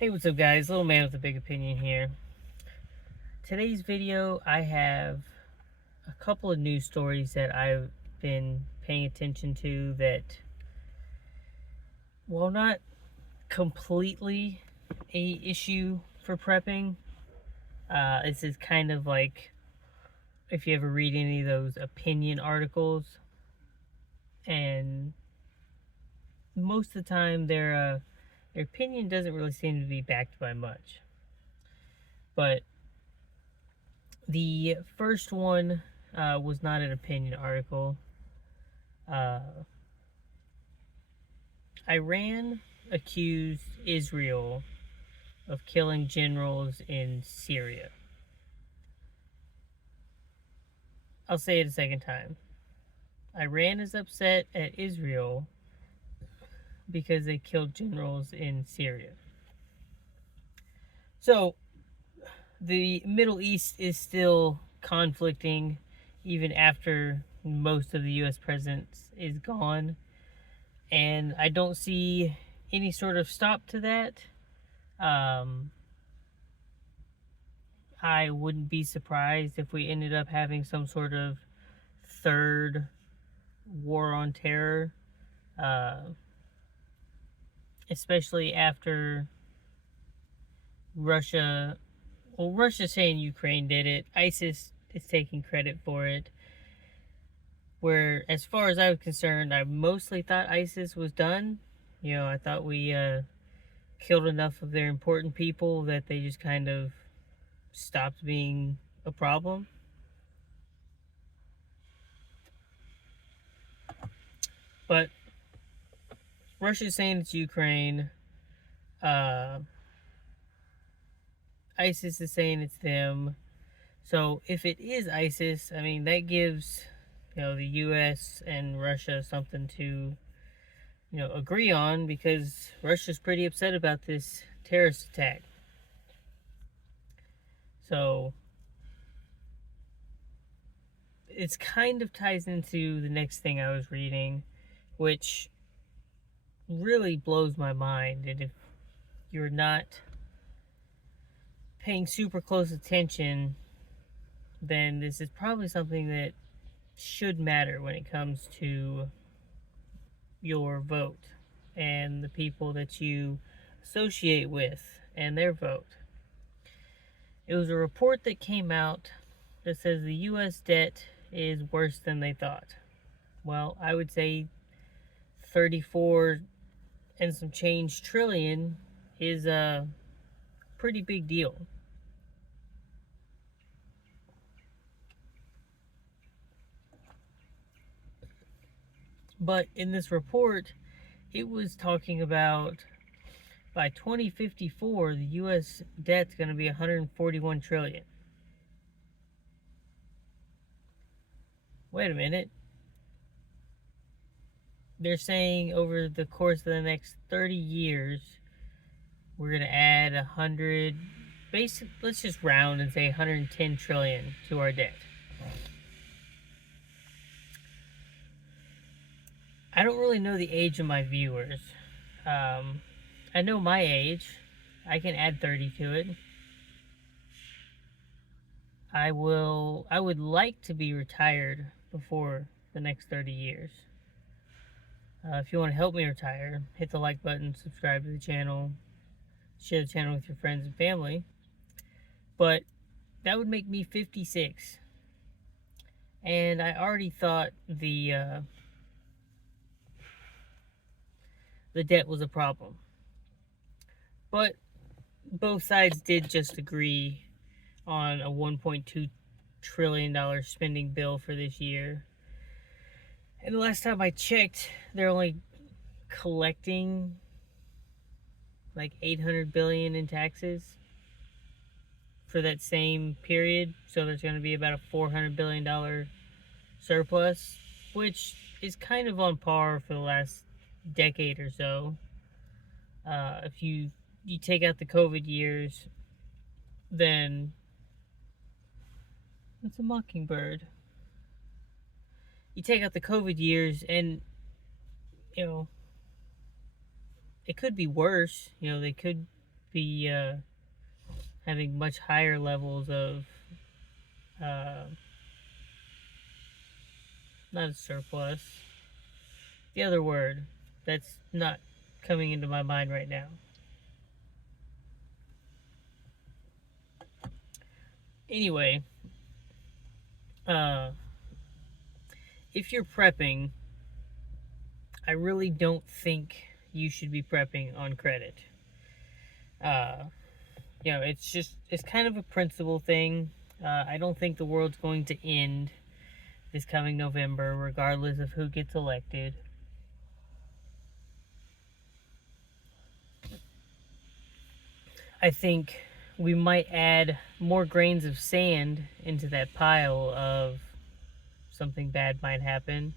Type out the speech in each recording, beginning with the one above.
Hey, what's up guys? Little man with a big opinion here. Today's video, I have a couple of news stories that I've been paying attention to that, while not completely a issue for prepping, this is kind of like if you ever read any of those opinion articles, and most of the time their opinion doesn't really seem to be backed by much. But the first one was not an opinion article. Uh, Iran accused Israel of killing generals in Syria. I'll say it a second time. Iran is upset at Israel because they killed generals in Syria. So, the Middle East is still conflicting even after most of the US presence is gone. And I don't see any sort of stop to that. I wouldn't be surprised if we ended up having some sort of third war on terror, uh, especially after Russia. Well, Russia's saying Ukraine did it. ISIS is taking credit for it. Where, as far as I was concerned, I mostly thought ISIS was done. I thought we killed enough of their important people that they just kind of stopped being a problem. But Russia's saying it's Ukraine. ISIS is saying it's them. So if it is ISIS, I mean, that gives, the US and Russia something to, agree on, because Russia's pretty upset about this terrorist attack. So it's kind of ties into the next thing I was reading, which really blows my mind. And if you're not paying super close attention, then this is probably something that should matter when it comes to your vote and the people that you associate with and their vote. It was a report that came out that says the US debt is worse than they thought. Well, I would say 34 and some change trillion is a pretty big deal. But in this report, it was talking about by 2054, the US debt's going to be 141 trillion. Wait a minute. They're saying over the course of the next 30 years, we're going to add 100, let's just round and say 110 trillion to our debt. I don't really know the age of my viewers. I know my age. I can add 30 to it. I would like to be retired before the next 30 years. If you want to help me retire, hit the like button, subscribe to the channel, share the channel with your friends and family. But that would make me 56. And I already thought the debt was a problem. But both sides did just agree on a $1.2 trillion spending bill for this year. And the last time I checked, they're only collecting like 800 billion in taxes for that same period. So there's going to be about a $400 billion surplus, which is kind of on par for the last decade or so. If you take out the COVID years, then it's a mockingbird. You take out the COVID years, and it could be worse. They could be having much higher levels of uh, not a surplus. The other word that's not coming into my mind right now. Anyway, uh, if you're prepping, I really don't think you should be prepping on credit. Uh, it's kind of a principle thing. I don't think the world's going to end this coming November, regardless of who gets elected. I think we might add more grains of sand into that pile of something bad might happen.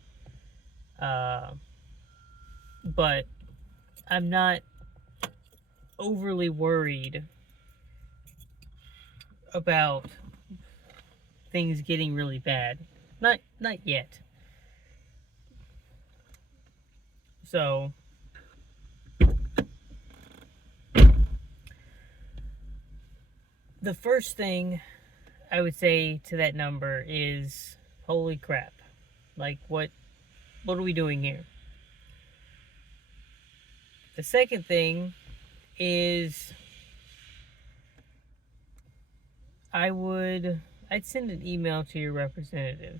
But I'm not overly worried about things getting really bad. Not yet. So the first thing I would say to that number is holy crap. Like what are we doing here? The second thing is I'd send an email to your representative.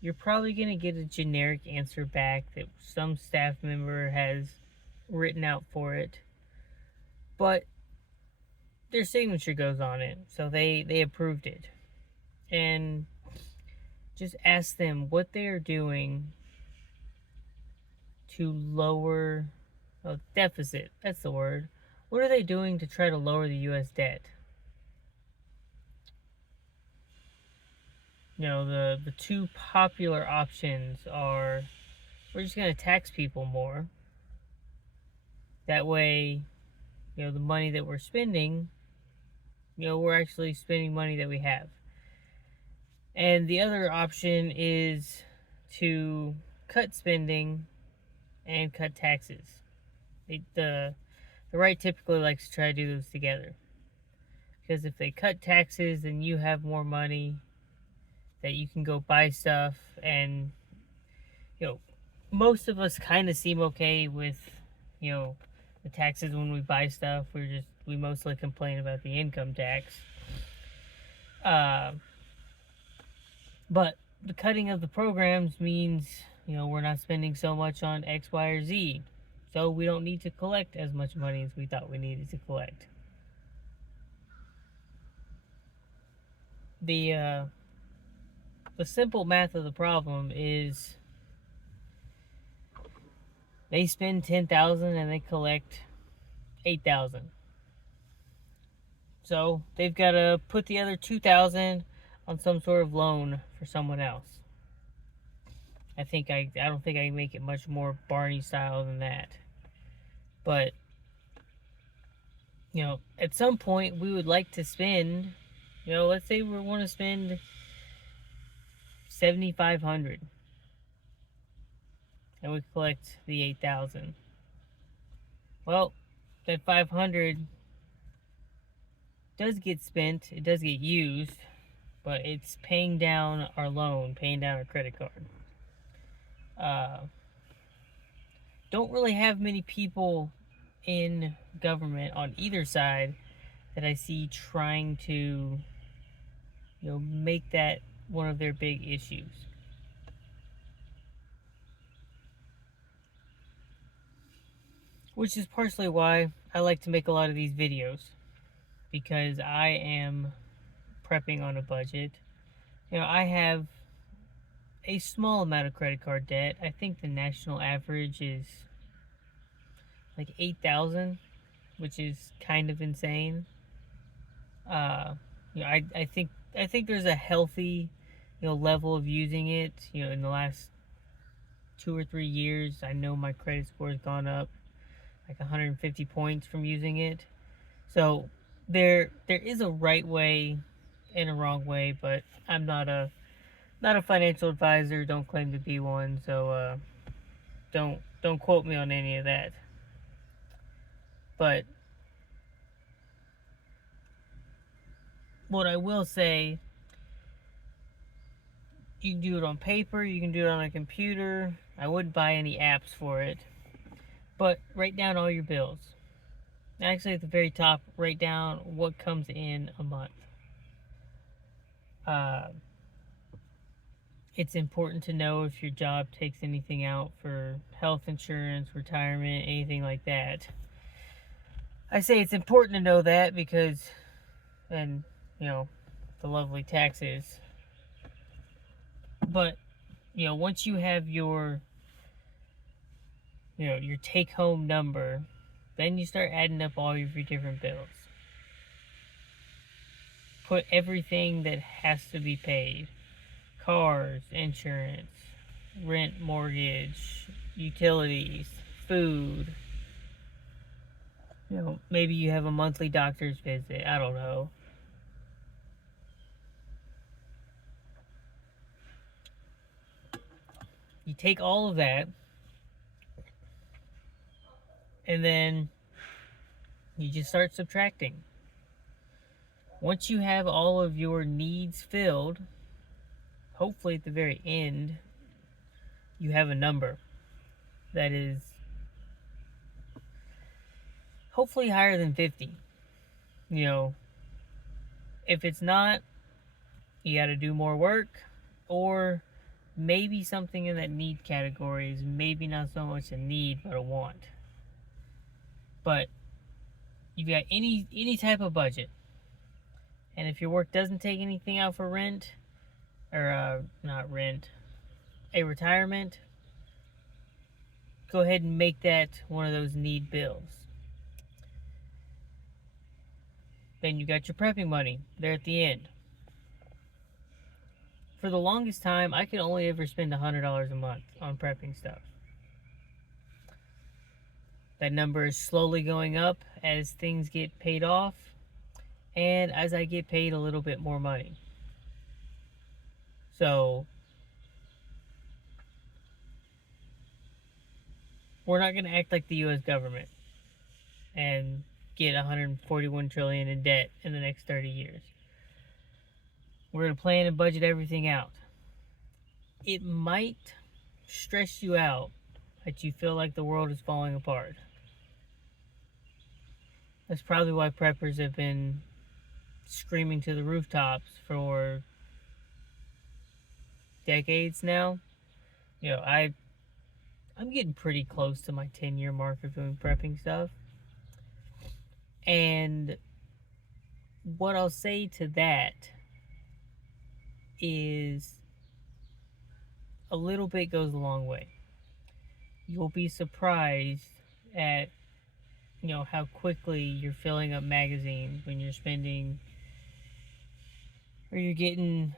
You're probably going to get a generic answer back that some staff member has written out for it. But their signature goes on it, so they approved it. And just ask them what they are doing to lower deficit. That's the word. What are they doing to try to lower the U.S. debt? The two popular options are we're just going to tax people more. That way, the money that we're spending, we're actually spending money that we have. And the other option is to cut spending and cut taxes. The right typically likes to try to do those together. Because if they cut taxes, then you have more money that you can go buy stuff. And, most of us kind of seem okay with, the taxes when we buy stuff. We mostly complain about the income tax. But the cutting of the programs means, we're not spending so much on X, Y, or Z. So we don't need to collect as much money as we thought we needed to collect. The simple math of the problem is they spend 10,000 and they collect 8,000. So they've got to put the other 2,000 on some sort of loan for someone else. I don't think I can make it much more Barney style than that. But at some point we would like to spend, let's say we want to spend 7,500 and we collect the 8,000. Well, that 500 does get spent, it does get used, but it's paying down our loan, paying down our credit card. Don't really have many people in government on either side that I see trying to, make that one of their big issues. Which is partially why I like to make a lot of these videos, because I am prepping on a budget. I have a small amount of credit card debt. I think the national average is like 8,000, which is kind of insane. I think there's a healthy, level of using it. In the last 2 or 3 years, I know my credit score has gone up like 150 points from using it. So there is a right way and a wrong way, but I'm not a financial advisor. Don't claim to be one, so don't quote me on any of that. But What I will say, you can do it on paper, you can do it on a computer. I wouldn't buy any apps for it. But write down all your bills. Actually, at the very top, write down what comes in a month. Uh, it's important to know if your job takes anything out for health insurance, retirement, anything like that. I say it's important to know that because, and the lovely taxes. But once you have your your take home number, then you start adding up all of your different bills. Put everything that has to be paid: cars, insurance, rent, mortgage, utilities, food. Maybe you have a monthly doctor's visit. I don't know. You take all of that, and then you just start subtracting. Once you have all of your needs filled, hopefully at the very end, you have a number that is hopefully higher than 50. If it's not, you got to do more work, or maybe something in that need category is maybe not so much a need but a want. But you've got any type of budget, and if your work doesn't take anything out for rent, or not rent, a retirement, go ahead and make that one of those need bills. Then you got your prepping money there at the end. For the longest time, I could only ever spend $100 a month on prepping stuff. That number is slowly going up as things get paid off and as I get paid a little bit more money. So we're not going to act like the US government and get 141 trillion in debt in the next 30 years. We're going to plan and budget everything out. It might stress you out that you feel like the world is falling apart. That's probably why preppers have been screaming to the rooftops for decades now. I'm getting pretty close to my 10-year mark of doing prepping stuff. And what I'll say to that is a little bit goes a long way. You'll be surprised at how quickly you're filling up magazines when you're spending, or you're getting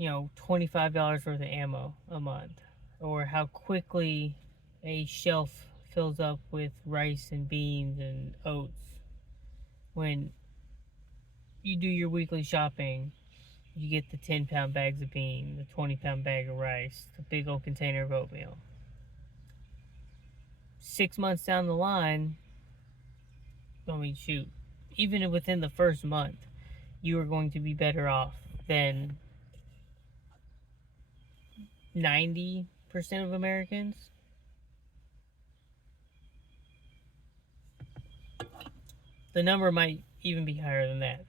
$25 worth of ammo a month, or how quickly a shelf fills up with rice and beans and oats. When you do your weekly shopping, you get the 10-pound bags of beans, the 20-pound bag of rice, the big old container of oatmeal. 6 months down the line, even within the first month, you are going to be better off than 90% of Americans. The number might even be higher than that.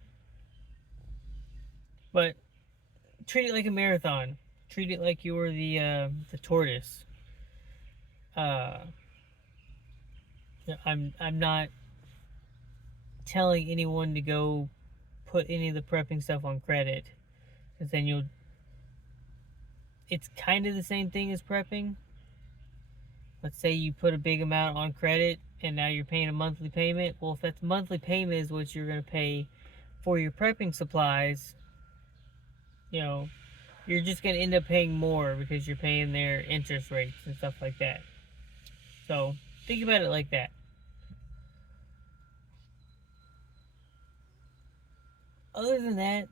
But treat it like a marathon. Treat it like you're the tortoise. I'm not telling anyone to go put any of the prepping stuff on credit, because then it's kind of the same thing as prepping. Let's say you put a big amount on credit and now you're paying a monthly payment. Well, if that monthly payment is what you're going to pay for your prepping supplies, you're just going to end up paying more because you're paying their interest rates and stuff like that. So think about it like that. Other than that,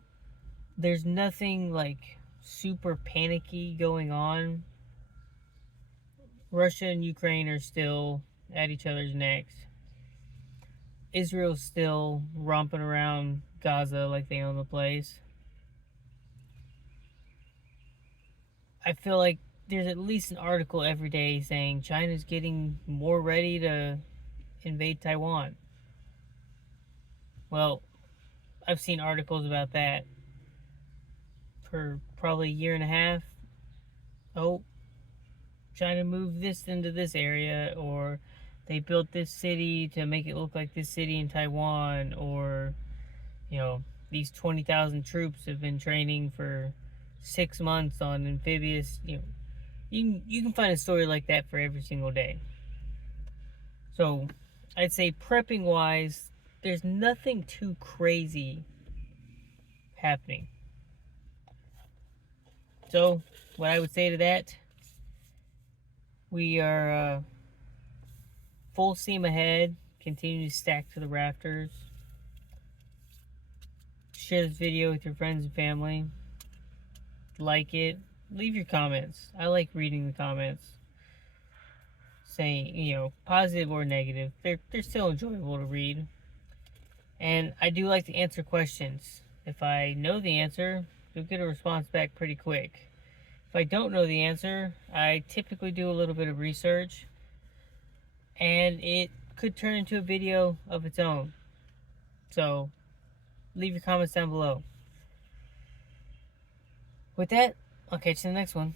there's nothing like super panicky going on. Russia and Ukraine are still at each other's necks. Israel's still romping around Gaza like they own the place. I feel like there's at least an article every day saying China's getting more ready to invade Taiwan. Well, I've seen articles about that for probably a year and a half. Oh, China moved this into this area, or they built this city to make it look like this city in Taiwan, or, you know, these 20,000 troops have been training for 6 months on amphibious, you can find a story like that for every single day. So I'd say prepping wise, there's nothing too crazy happening. So what I would say to that, we are full steam ahead, continue to stack to the rafters. Share this video with your friends and family. Like it. Leave your comments. I like reading the comments. Saying, positive or negative. They're still enjoyable to read. And I do like to answer questions. If I know the answer, you'll get a response back pretty quick. If I don't know the answer, I typically do a little bit of research, and it could turn into a video of its own. So, leave your comments down below. With that, I'll catch you in the next one.